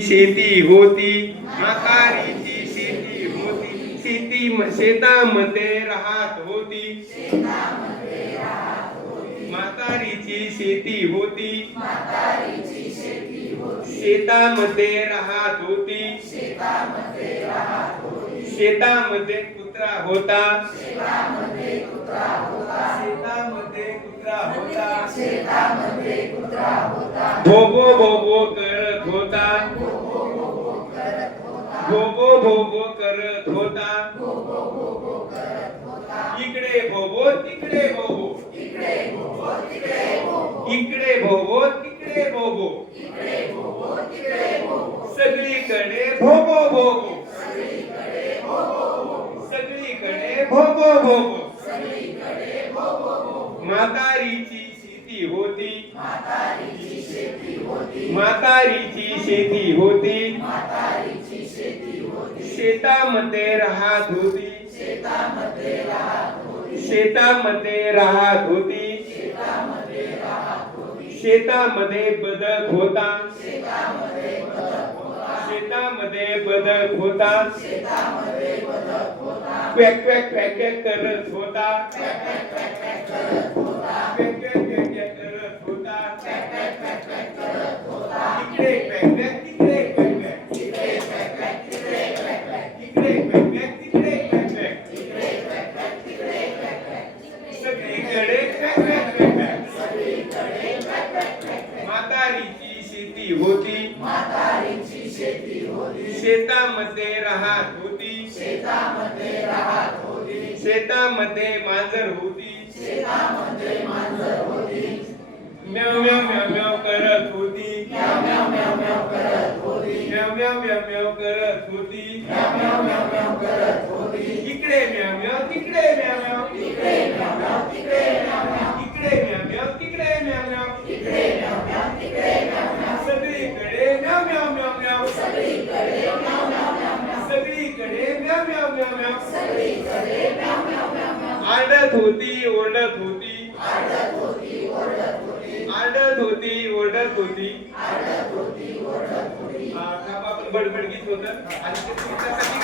शेती होती, म्हातारीची शेती होती, शेतामध्ये राहत होती, म्हातारीची शेती होती, शेतामध्ये राहत होती, शेतामध्ये कुत्रा होता, शेतामध्ये कुत्रा होता, भोबो भोबो करत होता, भोबो भोबो करत होता, इकडे भोबो तिकडे भोबो, इकडे भोबो तिकडे भोबो, सगळीकडे भोबो भोबो, सगळीकडे भोबो भोबो, म्हातारीची शेती होती, म्हातारीची शेती होती, शेतामध्ये राहत होती, शेतामध्ये राहत होती, शेतामध्ये बदक होता, शेतामध्ये बदक होता, क्वॅक क्वॅक क्वॅक क्वॅक करत होता, क्वॅक क्वॅक क्वॅक क्वॅक करत होता, इकडे क्वॅक क्वॅक तिकडे क्वॅक क्वॅक, इकडे क्वॅक क्वॅक तिकडे क्वॅक क्वॅक, सगळीकडे क्वॅक क्वॅक क्वॅक क्वॅक, म्हातारीची शेती होती, शेतामध्ये राहत होती, शेतामध्ये मांजर होती, म्याव म्याव म्याव म्याव करत होती, म्याव म्याव म्याव करत होती, इकडे म्याव म्याव तिकडे म्याव म्याव, इकडे म्याव म्याव तिकडे म्याव म्याव, सगळीकडे म्याव म्याव म्याव म्याव, सगळीकडे म्याव म्याव म्याव म्याव, आरडत होती ओरडत होती, आरडत होती ओरडत होती, आपण बडबड गीत होतं आणि ते तुमच्यासाठी